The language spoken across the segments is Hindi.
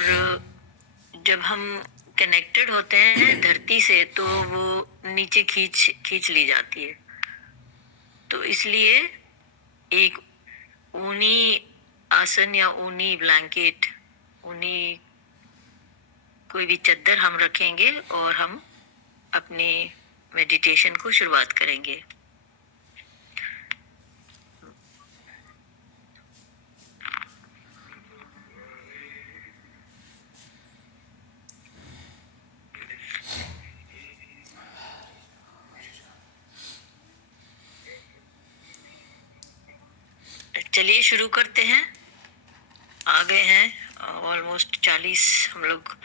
और जब हम कनेक्टेड होते हैं धरती से तो वो नीचे खींच खींच ली जाती है। तो इसलिए एक ऊनी आसन या ऊनी ब्लैंकेट, ऊनी कोई भी चद्दर हम रखेंगे और हम अपनी मेडिटेशन को शुरुआत करेंगे। चलिए शुरू करते हैं। आ गए हैं ऑलमोस्ट 40 हम लोग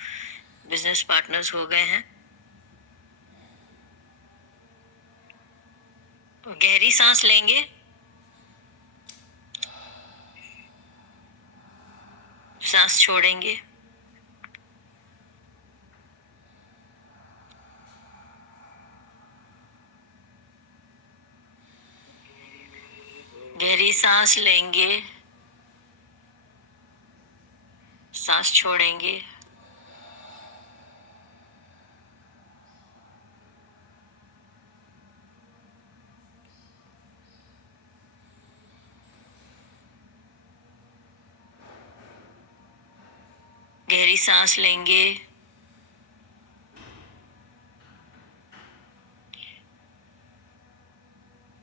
बिजनेस पार्टनर्स हो गए हैं। गहरी सांस लेंगे, सांस छोड़ेंगे। गहरी सांस लेंगे, सांस छोड़ेंगे। गहरी सांस लेंगे,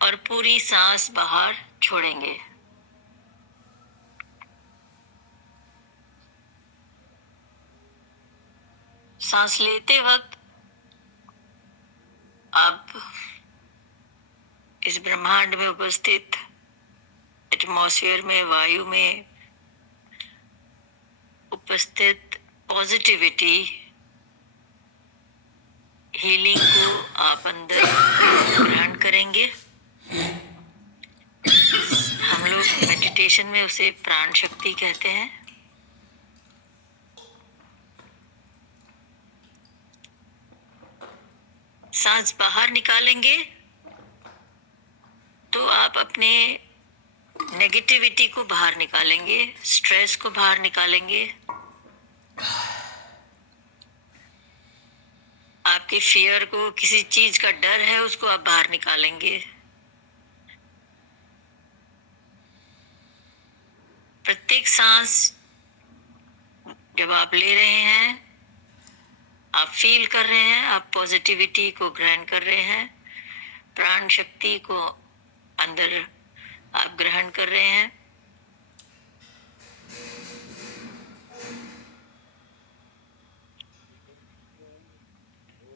और पूरी सांस बाहर छोड़ेंगे। सांस लेते वक्त आप इस ब्रह्मांड में उपस्थित एटमॉस्फेयर में, वायु में उपस्थित पॉजिटिविटी, हीलिंग को आप अंदर ग्रहण करेंगे। हम लोग मेडिटेशन में उसे प्राण शक्ति कहते हैं। सांस बाहर निकालेंगे तो आप अपने नेगेटिविटी को बाहर निकालेंगे, स्ट्रेस को बाहर निकालेंगे, आपके फियर को, किसी चीज का डर है उसको आप बाहर निकालेंगे। प्रत्येक सांस जब आप ले रहे हैं, आप फील कर रहे हैं, आप पॉजिटिविटी को ग्रहण कर रहे हैं, प्राण शक्ति को अंदर आप ग्रहण कर रहे हैं।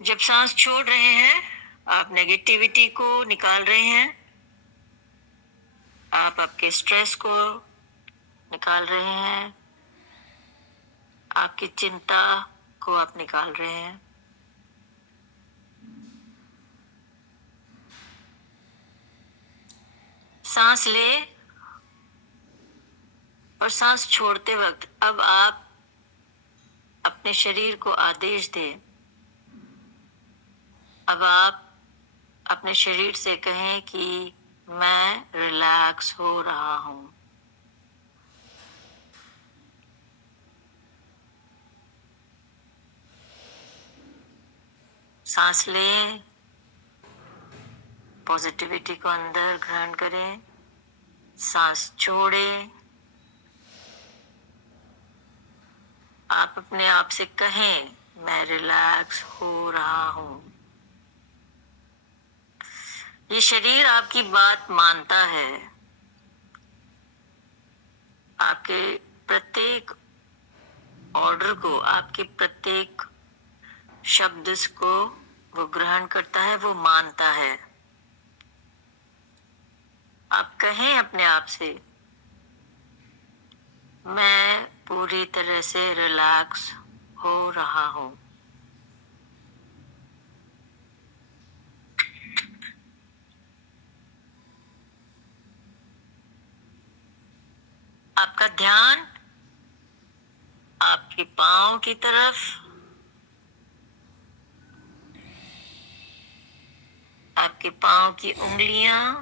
जब सांस छोड़ रहे हैं, आप नेगेटिविटी को निकाल रहे हैं, आप आपके स्ट्रेस को निकाल रहे हैं, आपकी चिंता को आप निकाल रहे हैं। सांस ले और सांस छोड़ते वक्त अब आप अपने शरीर को आदेश दें। अब आप अपने शरीर से कहें कि मैं रिलैक्स हो रहा हूं। सांस लें, पॉजिटिविटी को अंदर ग्रहण करें, सांस छोड़ें। आप अपने आप से कहें मैं रिलैक्स हो रहा हूं। ये शरीर आपकी बात मानता है। आपके प्रत्येक ऑर्डर को, आपके प्रत्येक शब्द को वो ग्रहण करता है, वो मानता है। आप कहें अपने आप से मैं पूरी तरह से रिलैक्स हो रहा हूं। आपका ध्यान आपके पांव की तरफ, आपके पांव की उंगलियां,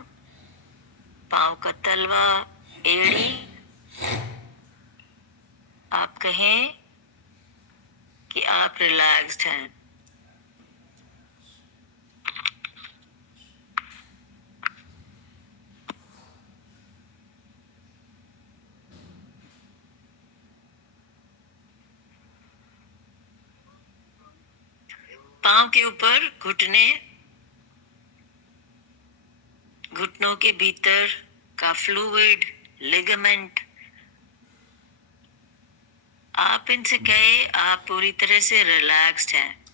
पांव का तलवा, एड़ी। आप कहें कि आप रिलैक्स्ड हैं। पांव के ऊपर घुटने, घुटनों के भीतर का फ्लूइड, लिगामेंट, आप इनसे कहे आप पूरी तरह से रिलैक्स्ड हैं।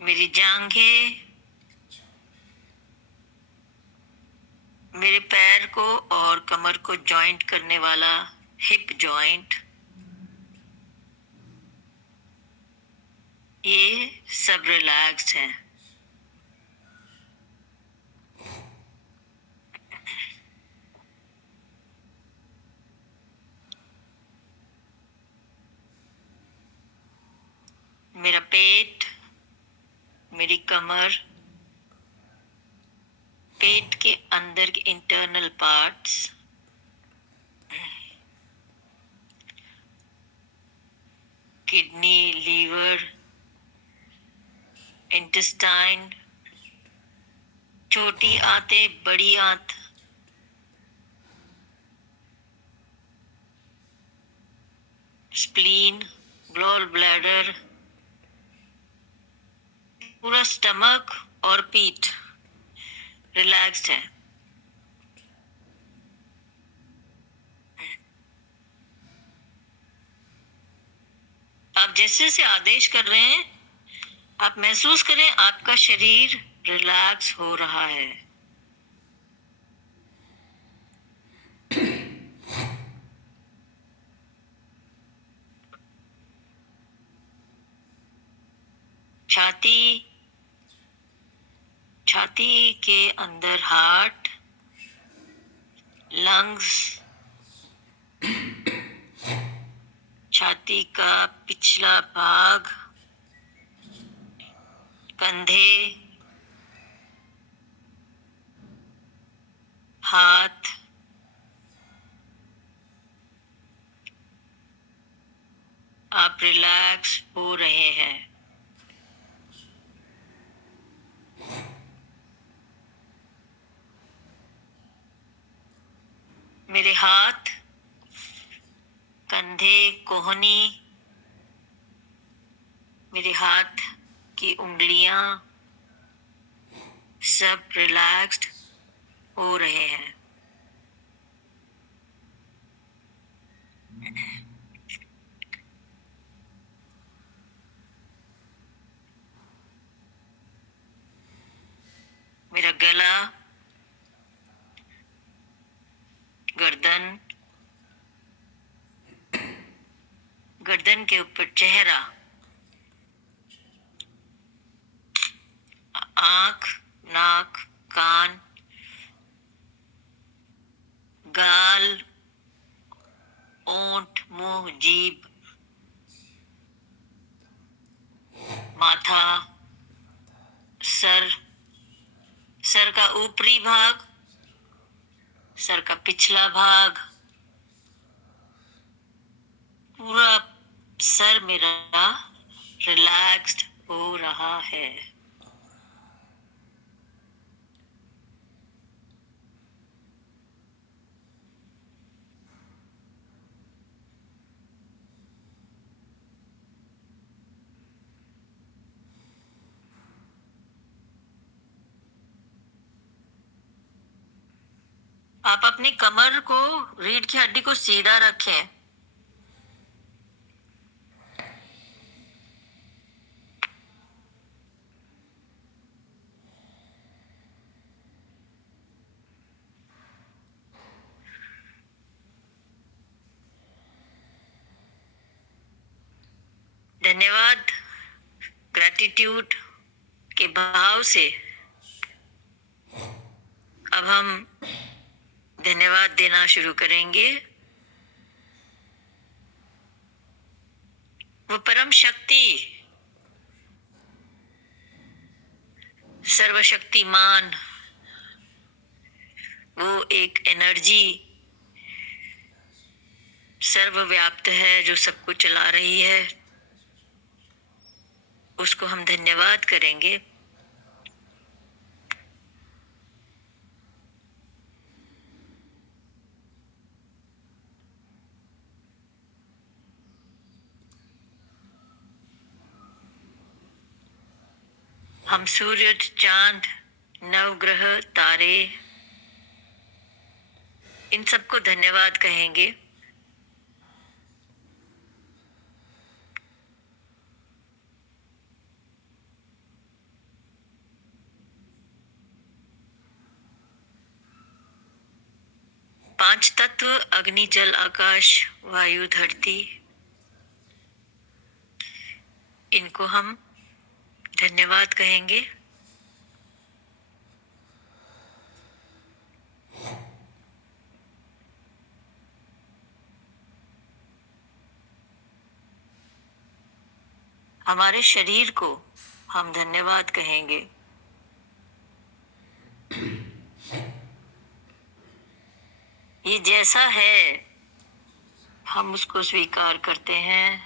मेरी जांघें, मेरे पैर को और कमर को जॉइंट करने वाला हिप जॉइंट, ये सब रिलैक्स्ड हैं। मेरा पेट, मेरी कमर, पेट के अंदर के internal parts, kidney, liver, intestine, छोटी आंतें, बड़ी आंत, स्प्लीन, गॉल ब्लैडर, पूरा स्टमक और पीठ रिलैक्स्ड है। आप जैसे जैसे आदेश कर रहे हैं, आप महसूस करें आपका शरीर रिलैक्स हो रहा है। छाती, छाती के अंदर हार्ट, लंग्स, छाती का पिछला भाग, कंधे, हाथ, आप रिलैक्स हो रहे हैं। मेरे हाथ, कंधे, कोहनी, मेरे हाथ की उंगलियां सब रिलैक्स्ड हो रहे हैं। मेरा गला, गर्दन, गर्दन के ऊपर चेहरा, आंख, नाक, कान, गाल, ओंठ, मुंह, जीभ, माथा, सर, सर का ऊपरी भाग, सर का पिछला भाग, पूरा सर मेरा रिलैक्स्ड हो रहा है। आप अपनी कमर को, रीढ़ की हड्डी को सीधा रखें। धन्यवाद, ग्रैटिट्यूड के भाव से अब हम धन्यवाद देना शुरू करेंगे। वो परम शक्ति सर्वशक्तिमान, वो एक एनर्जी सर्वव्याप्त है जो सबको चला रही है, उसको हम धन्यवाद करेंगे। हम सूर्य, चांद, नवग्रह, तारे, इन सबको धन्यवाद कहेंगे। पांच तत्व अग्नि, जल, आकाश, वायु, धरती, इनको हम धन्यवाद कहेंगे। हमारे शरीर को हम धन्यवाद कहेंगे। ये जैसा है हम उसको स्वीकार करते हैं,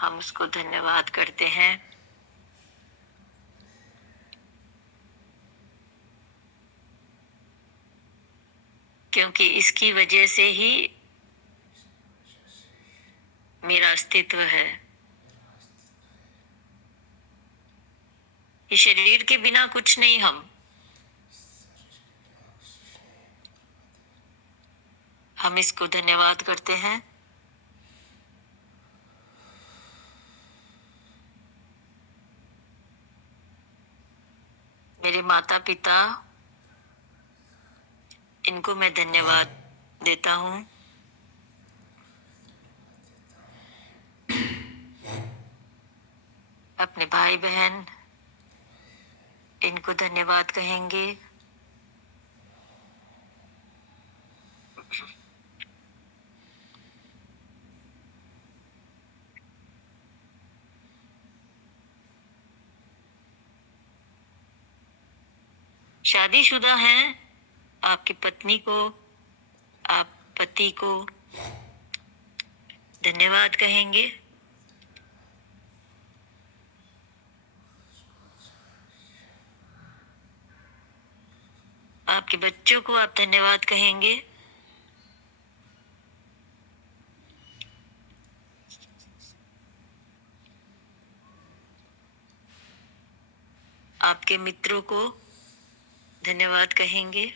हम उसको धन्यवाद करते हैं। क्योंकि इसकी वजह से ही मेरा अस्तित्व है। इस शरीर के बिना कुछ नहीं हम इसको धन्यवाद करते हैं। मेरे माता पिता, इनको मैं धन्यवाद देता हूँ। अपने भाई बहन, इनको धन्यवाद कहेंगे। शादीशुदा हैं, आपकी पत्नी को, आप पति को धन्यवाद कहेंगे। आपके बच्चों को आप धन्यवाद कहेंगे। आपके मित्रों को धन्यवाद कहेंगे।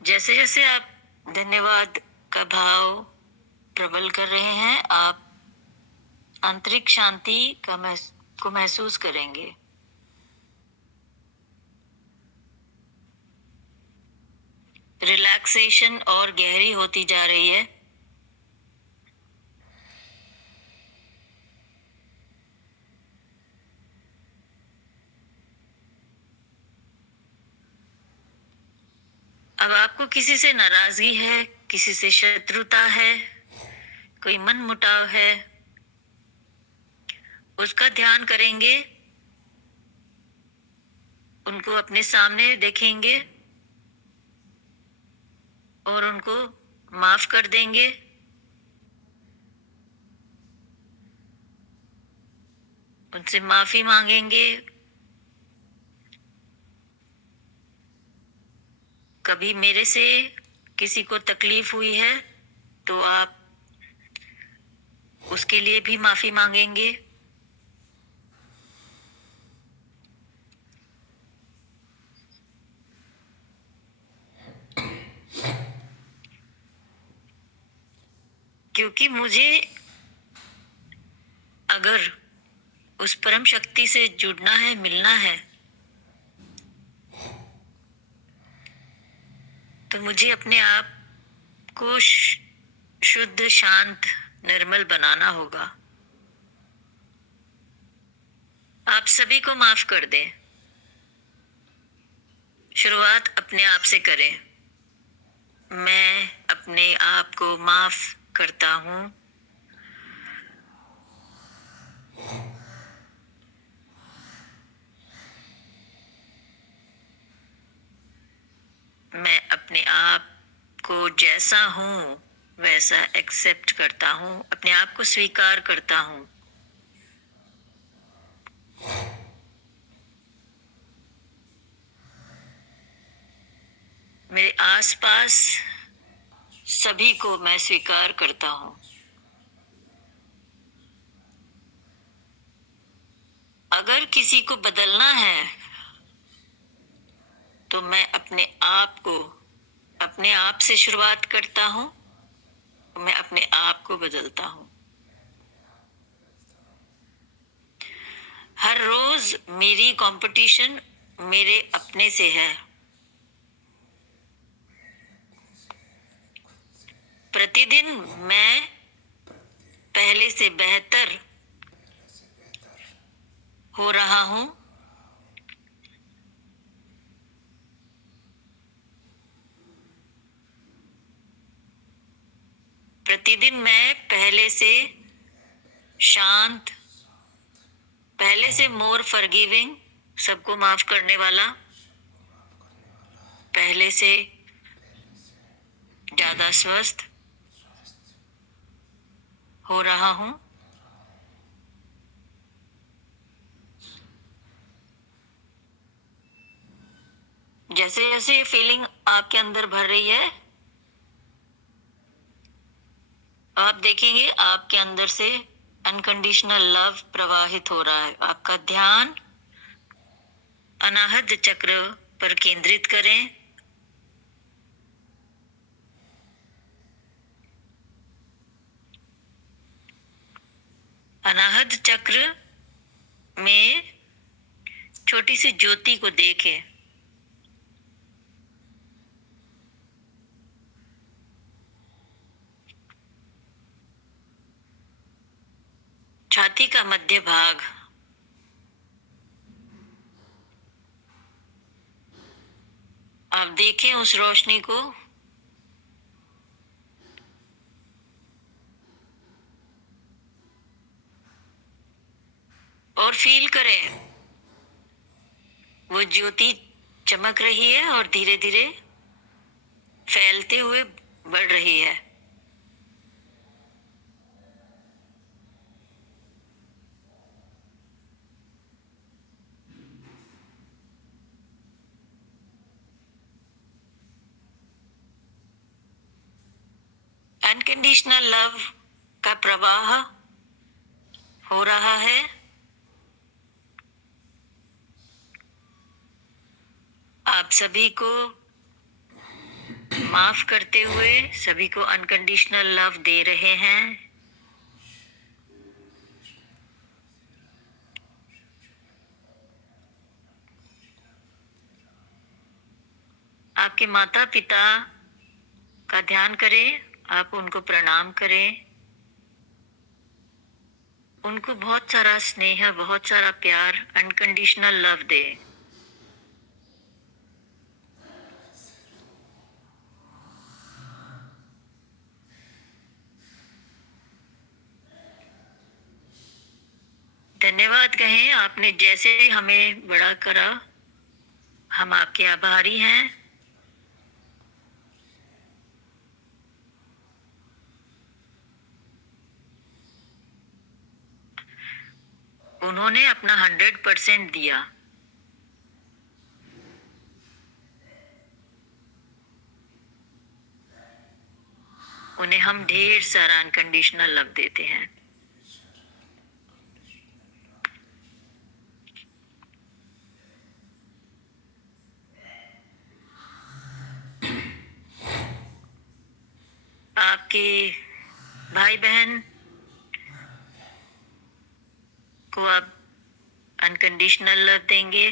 जैसे जैसे आप धन्यवाद का भाव प्रबल कर रहे हैं, आप आंतरिक शांति को महसूस करेंगे। रिलैक्सेशन और गहरी होती जा रही है। अब आपको किसी से नाराजगी है, किसी से शत्रुता है, कोई मन मुटाव है, उसका ध्यान करेंगे, उनको अपने सामने देखेंगे और उनको माफ कर देंगे। उनसे माफी मांगेंगे। कभी मेरे से किसी को तकलीफ हुई है तो आप उसके लिए भी माफी मांगेंगे। क्योंकि मुझे अगर उस परम शक्ति से जुड़ना है, मिलना है, तो मुझे अपने आप को शुद्ध, शांत, निर्मल बनाना होगा। आप सभी को माफ कर दें। शुरुआत अपने आप से करें। मैं अपने आप को माफ करता हूँ। मैं अपने आप को जैसा हूँ वैसा एक्सेप्ट करता हूँ, अपने आप को स्वीकार करता हूँ। मेरे आसपास सभी को मैं स्वीकार करता हूँ। अगर किसी को बदलना है तो मैं अपने आप से शुरुआत करता हूँ। मैं अपने आप को बदलता हूँ। हर रोज मेरी कंपटीशन मेरे अपने से है। प्रतिदिन मैं पहले से बेहतर हो रहा हूँ। प्रतिदिन मैं पहले से शांत, पहले से मोर फॉरगिविंग, सबको माफ करने वाला, पहले से ज्यादा स्वस्थ हो रहा हूँ। जैसे जैसे ये फीलिंग आपके अंदर भर रही है, आप देखेंगे आपके अंदर से अनकंडीशनल लव प्रवाहित हो रहा है। आपका ध्यान अनाहत चक्र पर केंद्रित करें। अनाहत चक्र में छोटी सी ज्योति को देखें। छाती का मध्य भाग, आप देखें उस रोशनी को। और फील करें वो ज्योति चमक रही है और धीरे धीरे फैलते हुए बढ़ रही है। अनकंडीशनल लव का प्रवाह हो रहा है। आप सभी को माफ करते हुए सभी को अनकंडीशनल लव दे रहे हैं। आपके माता पिता का ध्यान करें, आप उनको प्रणाम करें। उनको बहुत सारा स्नेह, बहुत सारा प्यार, अनकंडीशनल लव दें। धन्यवाद कहें, आपने जैसे हमें बड़ा करा, हम आपके आभारी हैं। उन्होंने अपना 100% दिया। उन्हें हम ढेर सारा अनकंडीशनल लव देते हैं। आपके भाई बहन को आप अनकंडीशनल लव देंगे।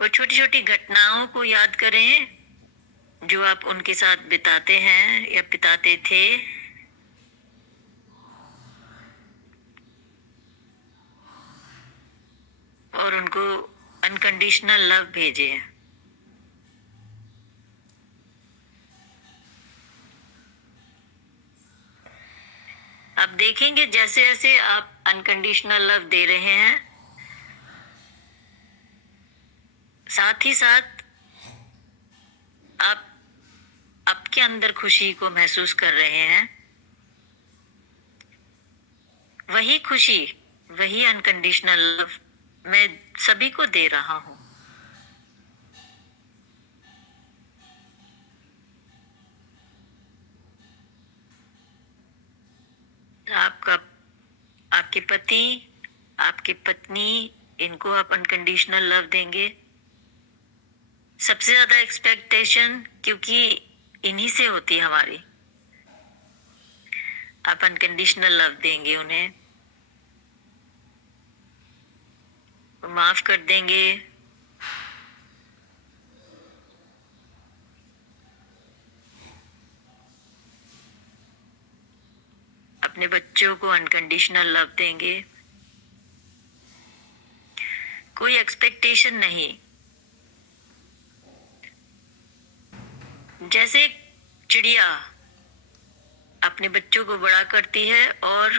वो छोटी छोटी घटनाओं को याद करें जो आप उनके साथ बिताते हैं या बिताते थे। उनको अनकंडीशनल लव भेजे। आप देखेंगे जैसे जैसे आप अनकंडीशनल लव दे रहे हैं, साथ ही साथ आप आपके अंदर खुशी को महसूस कर रहे हैं। वही खुशी, वही अनकंडीशनल लव मैं सभी को दे रहा हूं। आपका आपके पति, आपकी पत्नी, इनको आप अनकंडीशनल लव देंगे। सबसे ज्यादा एक्सपेक्टेशन क्योंकि इन्हीं से होती है हमारी। आप अनकंडीशनल लव देंगे उन्हें, माफ कर देंगे, अपने बच्चों को अनकंडीशनल लव देंगे। कोई एक्सपेक्टेशन नहीं। जैसे चिड़िया अपने बच्चों को बड़ा करती है और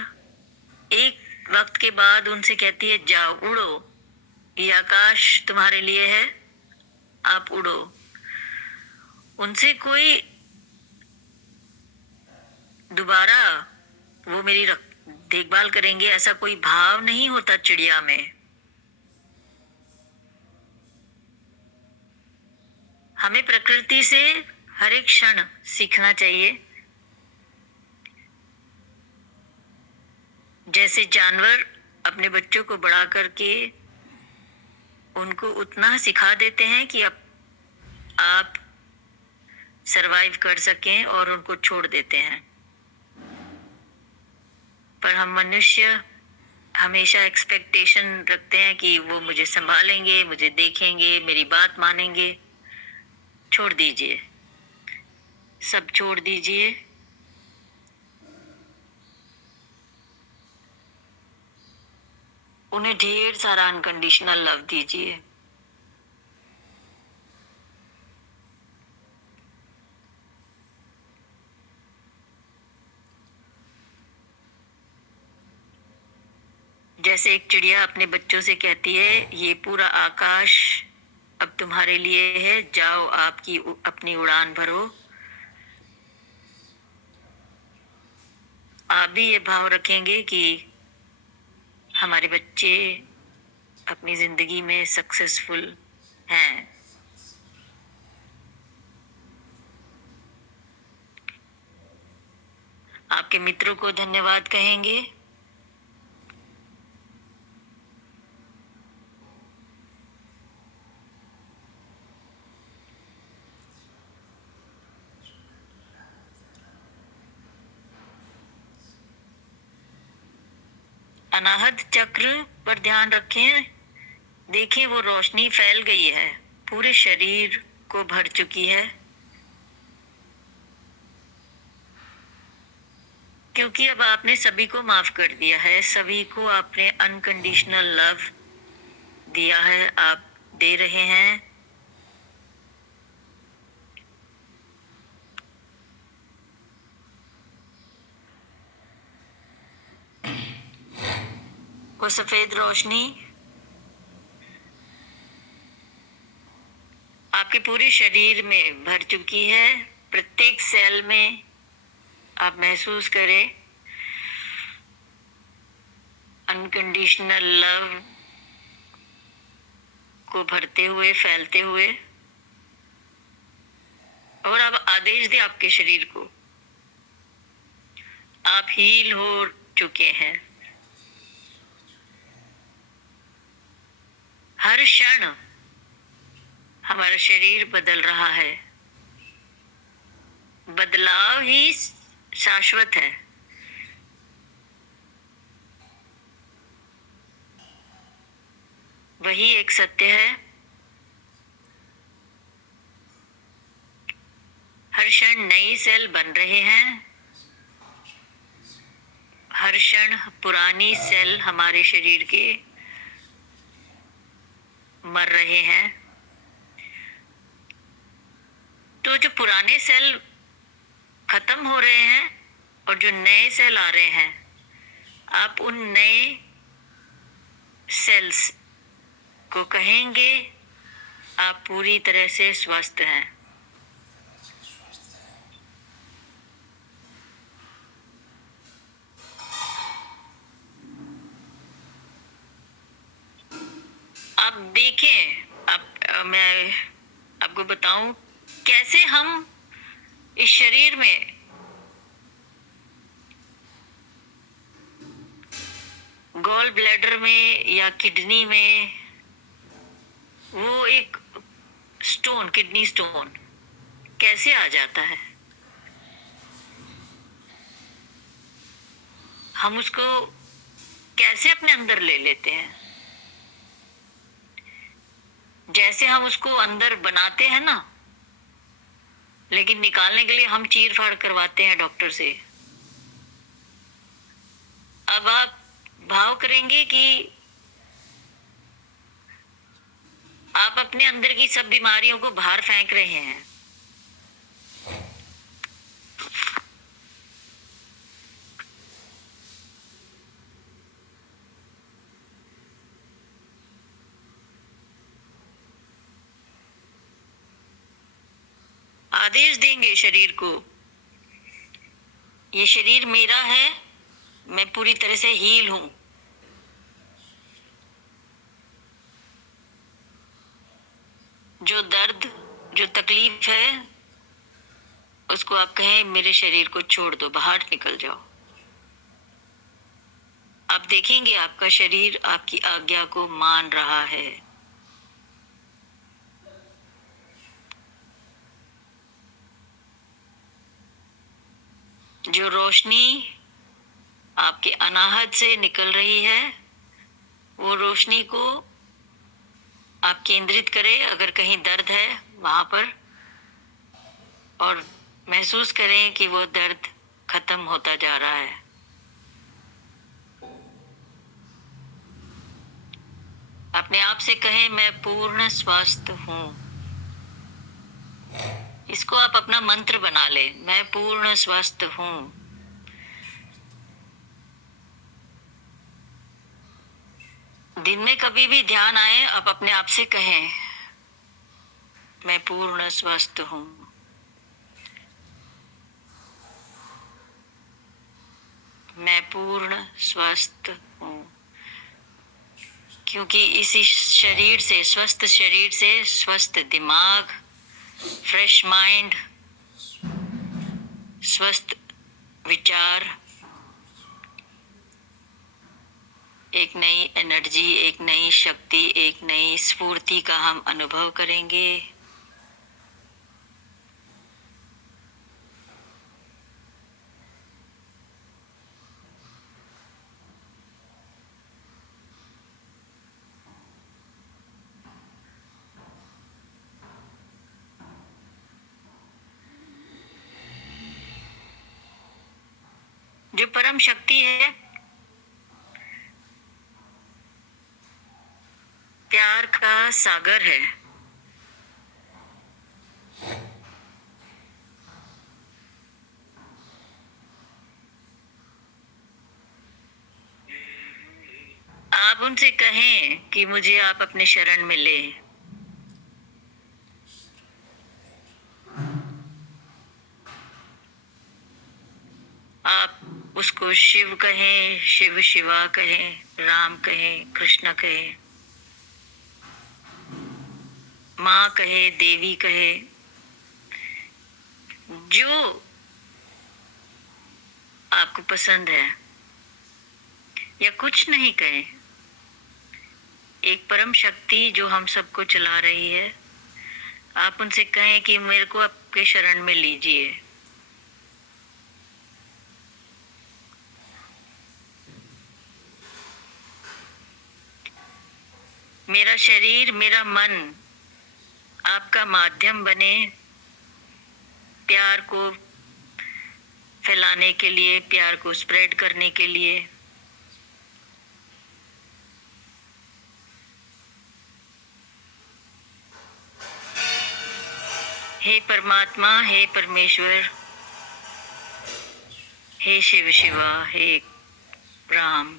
एक वक्त के बाद उनसे कहती है जाओ उड़ो, ये आकाश तुम्हारे लिए है, आप उड़ो। उनसे कोई दोबारा वो मेरी देखभाल करेंगे ऐसा कोई भाव नहीं होता चिड़िया में। हमें प्रकृति से हर एक क्षण सीखना चाहिए। जैसे जानवर अपने बच्चों को बड़ा करके उनको उतना सिखा देते हैं कि अब आप सरवाइव कर सकें और उनको छोड़ देते हैं, पर हम मनुष्य हमेशा एक्सपेक्टेशन रखते हैं कि वो मुझे संभालेंगे, मुझे देखेंगे, मेरी बात मानेंगे। छोड़ दीजिए, सब छोड़ दीजिए। उन्हें ढेर सारा अनकंडीशनल लव दीजिए। जैसे एक चिड़िया अपने बच्चों से कहती है ये पूरा आकाश अब तुम्हारे लिए है, जाओ आपकी अपनी उड़ान भरो। आप भी ये भाव रखेंगे कि हमारे बच्चे अपनी जिंदगी में सक्सेसफुल हैं। आपके मित्रों को धन्यवाद कहेंगे। अनाहत चक्र पर ध्यान रखें। देखें वो रोशनी फैल गई है, पूरे शरीर को भर चुकी है, क्योंकि अब आपने सभी को माफ कर दिया है, सभी को आपने अनकंडीशनल लव दिया है, आप दे रहे हैं। वो सफेद रोशनी आपके पूरे शरीर में भर चुकी है, प्रत्येक सेल में आप महसूस करें अनकंडीशनल लव को भरते हुए, फैलते हुए। और अब आदेश दे आपके शरीर को, आप हील हो चुके हैं। हर क्षण हमारा शरीर बदल रहा है, बदलाव ही शाश्वत है। वही एक सत्य है। हर क्षण नई सेल बन रहे हैं, हर क्षण पुरानी सेल हमारे शरीर के मर रहे हैं, तो जो पुराने सेल खत्म हो रहे हैं और जो नए सेल आ रहे हैं, आप उन नए सेल्स को कहेंगे आप पूरी तरह से स्वस्थ हैं। आप देखें, मैं आपको बताऊं कैसे हम इस शरीर में गॉल ब्लैडर में या किडनी में वो एक स्टोन, किडनी स्टोन कैसे आ जाता है। हम उसको कैसे अपने अंदर ले लेते हैं। जैसे हम उसको अंदर बनाते हैं ना, लेकिन निकालने के लिए हम चीर फाड़ करवाते हैं डॉक्टर से। अब आप भाव करेंगे कि आप अपने अंदर की सब बीमारियों को बाहर फेंक रहे हैं। आदेश देंगे शरीर को, ये शरीर मेरा है, मैं पूरी तरह से हील हूं। जो दर्द, जो तकलीफ है, उसको आप कहें मेरे शरीर को छोड़ दो, बाहर निकल जाओ। आप देखेंगे आपका शरीर आपकी आज्ञा को मान रहा है। जो रोशनी आपके अनाहत से निकल रही है, वो रोशनी को आप केंद्रित करें, अगर कहीं दर्द है वहां पर, और महसूस करें कि वो दर्द खत्म होता जा रहा है। अपने आप से कहें मैं पूर्ण स्वस्थ हूं। इसको आप अपना मंत्र बना ले, मैं पूर्ण स्वस्थ हूं। दिन में कभी भी ध्यान आए, आप अपने आप से कहें मैं पूर्ण स्वस्थ हूं। मैं पूर्ण स्वस्थ हूं। क्योंकि इसी शरीर से, स्वस्थ शरीर से स्वस्थ दिमाग, फ्रेश माइंड, स्वस्थ विचार, एक नई एनर्जी, एक नई शक्ति, एक नई स्फूर्ति का हम अनुभव करेंगे। जो परम शक्ति है, प्यार का सागर है, आप उनसे कहें कि मुझे आप अपने शरण में ले। आप उसको शिव कहें, शिव शिवा कहें, राम कहें, कृष्ण कहें, माँ कहे, देवी कहे, जो आपको पसंद है, या कुछ नहीं कहे। एक परम शक्ति जो हम सबको चला रही है, आप उनसे कहें कि मेरे को आपके शरण में लीजिए। मेरा शरीर, मेरा मन आपका माध्यम बने, प्यार को फैलाने के लिए, प्यार को स्प्रेड करने के लिए। हे परमात्मा, हे परमेश्वर, हे शिव शिवा, हे राम,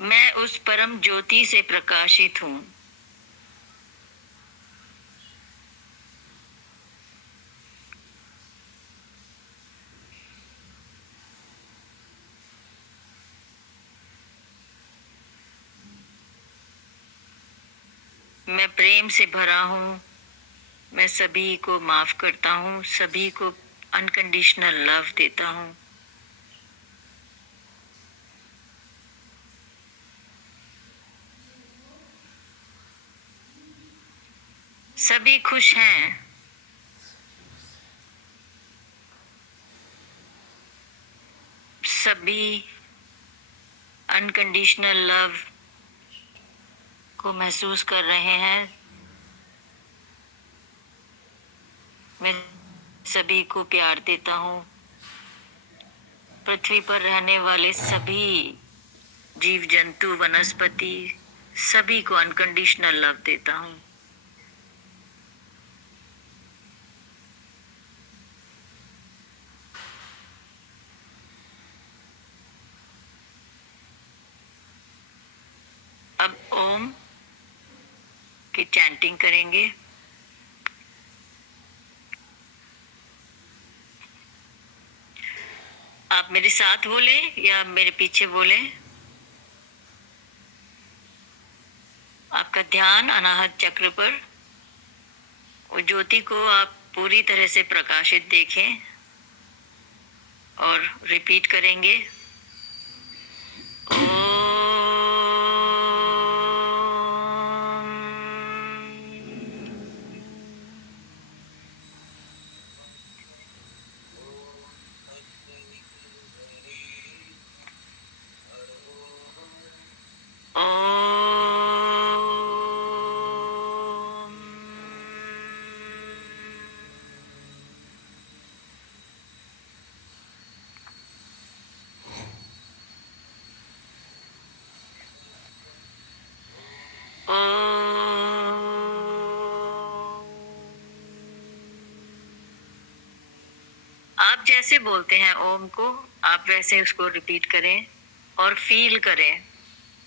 मैं उस परम ज्योति से प्रकाशित हूँ। मैं प्रेम से भरा हूँ। मैं सभी को माफ करता हूँ, सभी को अनकंडीशनल लव देता हूँ। सभी खुश हैं। सभी अनकंडीशनल लव को महसूस कर रहे हैं। मैं सभी को प्यार देता हूँ। पृथ्वी पर रहने वाले सभी जीव जंतु वनस्पति सभी को अनकंडीशनल लव देता हूँ। अब ओम की चैंटिंग करेंगे। आप मेरे साथ बोले या मेरे पीछे बोले। आपका ध्यान अनाहत चक्र पर, और ज्योति को आप पूरी तरह से प्रकाशित देखें और रिपीट करेंगे। आप जैसे बोलते हैं ओम को, आप वैसे उसको रिपीट करें और फील करें।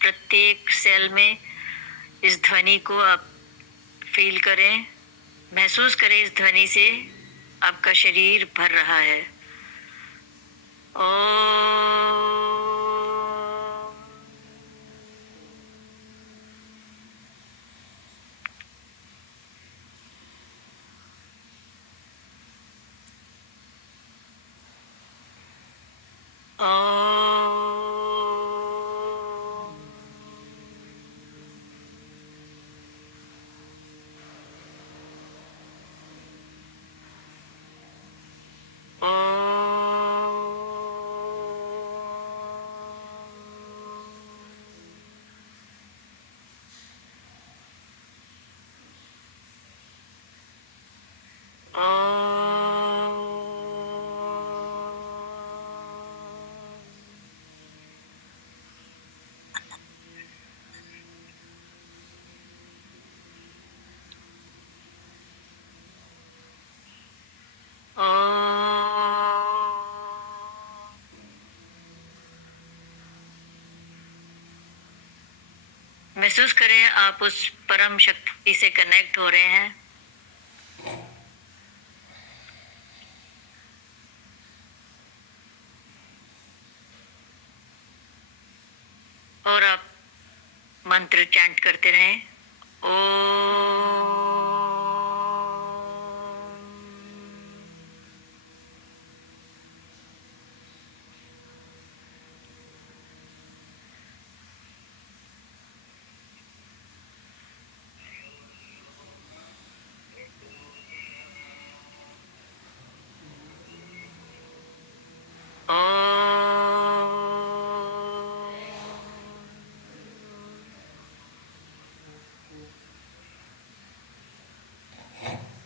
प्रत्येक सेल में इस ध्वनि को आप फील करें, महसूस करें इस ध्वनि से आपका शरीर भर रहा है। महसूस करें आप उस परम शक्ति से कनेक्ट हो रहे हैं। और आप मंत्र चैंट करते रहें। ओम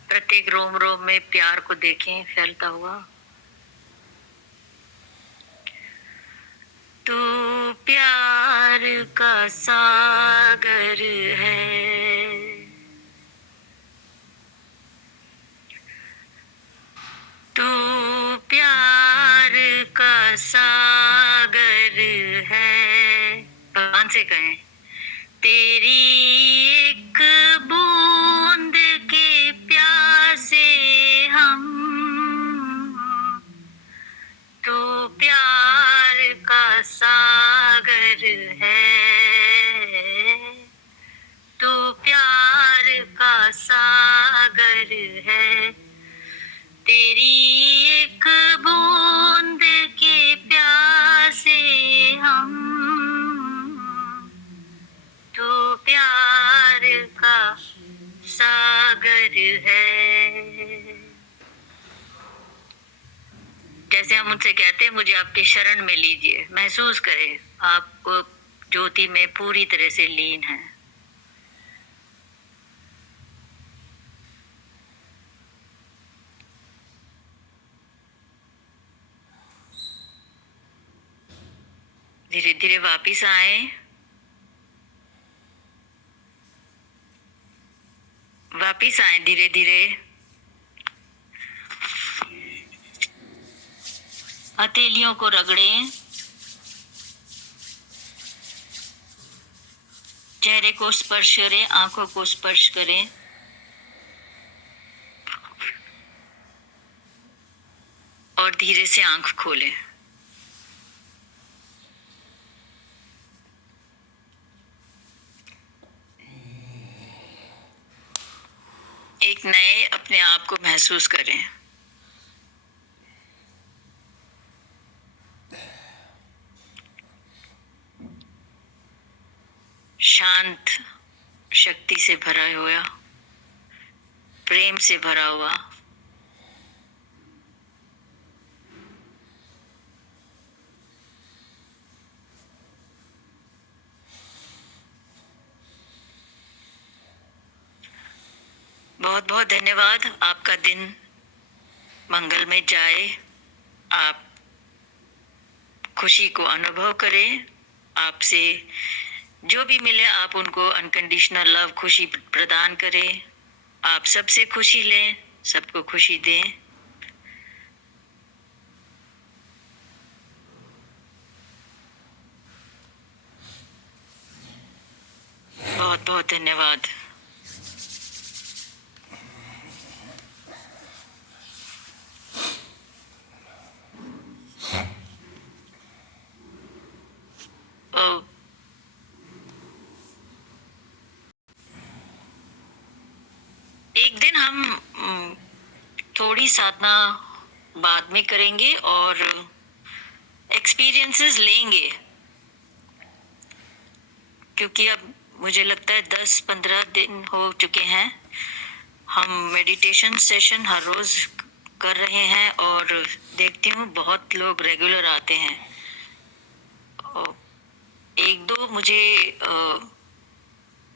प्रत्येक रोम रोम में प्यार को देखें फैलता हुआ। तू प्यार का सागर है। से कहें, तेरी एक बूंद के प्यासे हम, तू प्यार का सागर है, तू प्यार का सागर है, तेरी एक बूंद के प्यासे हम, तू प्यार का सागर है। जैसे हम उनसे कहते हैं, मुझे आपके शरण में लीजिए, महसूस करें आप ज्योति में पूरी तरह से लीन है। धीरे धीरे वापिस आए, वापिस आए धीरे धीरे। हथेलियों को रगड़ें, चेहरे को स्पर्श करें, आंखों को स्पर्श करें, और धीरे से आंख खोलें। एक नए अपने आप को महसूस करें। शांत, शक्ति से भरा हुआ, प्रेम से भरा हुआ। बहुत बहुत धन्यवाद। आपका दिन मंगलमय जाए। आप खुशी को अनुभव करें। आपसे जो भी मिले आप उनको अनकंडीशनल लव, खुशी प्रदान करें। आप सबसे खुशी लें, सबको खुशी दें। बहुत बहुत धन्यवाद। एक दिन हम थोड़ी साधना बाद में करेंगे और एक्सपीरियंसेस लेंगे, क्योंकि अब मुझे लगता है 10-15 दिन हो चुके हैं। हम मेडिटेशन सेशन हर रोज कर रहे हैं और देखती हूँ बहुत लोग रेगुलर आते हैं। एक दो मुझे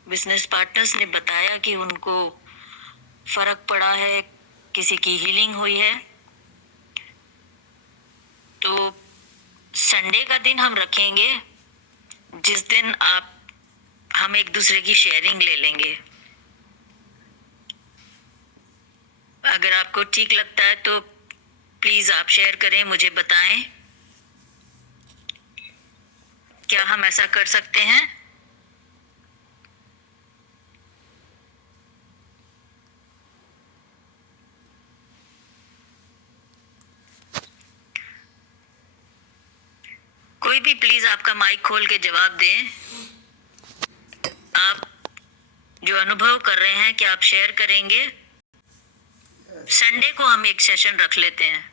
बिजनेस पार्टनर्स ने बताया कि उनको फर्क पड़ा है, किसी की हीलिंग हुई है। तो संडे का दिन हम रखेंगे जिस दिन हम एक दूसरे की शेयरिंग ले लेंगे। अगर आपको ठीक लगता है तो प्लीज आप शेयर करें, मुझे बताएं। क्या हम ऐसा कर सकते हैं? कोई भी प्लीज आपका माइक खोल के जवाब दें। आप जो अनुभव कर रहे हैं क्या आप शेयर करेंगे? संडे को हम एक सेशन रख लेते हैं।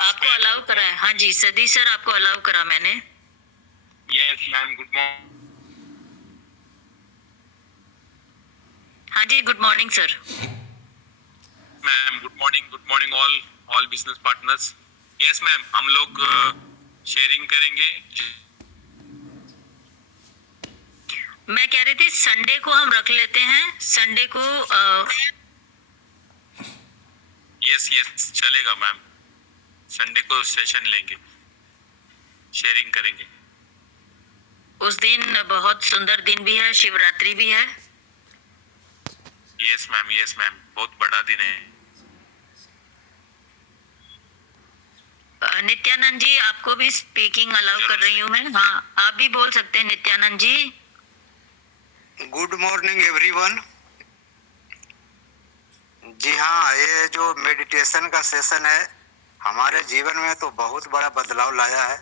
आपको अलाउ करा है? हाँ जी सदी सर, आपको अलाउ करा मैंने। Yes ma'am, good morning. हाँ जी good morning sir. Ma'am good morning all business partners. Yes ma'am, हम लोग शेयरिंग करेंगे। मैं कह रही थी संडे को हम रख लेते हैं। संडे को यस चलेगा मैम। संडे को सेशन लेंगे, शेयरिंग करेंगे। उस दिन बहुत सुंदर दिन भी है, शिवरात्रि भी है। यस मैम, बहुत बड़ा दिन है। नित्यानंद जी, आपको भी स्पीकिंग अलाउ कर रही हूँ मैं। हाँ, आप भी बोल सकते हैं Nityanand ji. Good morning everyone. जी हाँ, ये जो मेडिटेशन का सेशन है हमारे जीवन में तो बहुत बड़ा बदलाव लाया है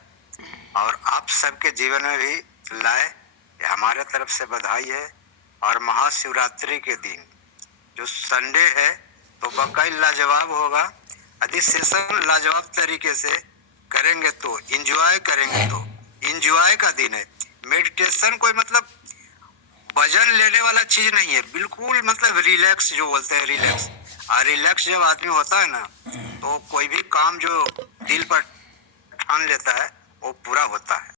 और आप सबके जीवन में भी लाए, ये हमारे तरफ से बधाई है। और महाशिवरात्रि के दिन जो संडे है तो वाकई लाजवाब होगा। यदि सेशन लाजवाब तरीके से करेंगे तो इंजॉय करेंगे तो इंजॉय का दिन है। मेडिटेशन कोई मतलब वजन लेने वाला चीज नहीं है, बिल्कुल मतलब रिलैक्स जो बोलते हैं रिलैक्स। और रिलैक्स जब आदमी होता है ना तो कोई भी काम जो दिल पर ठान लेता है वो पूरा होता है।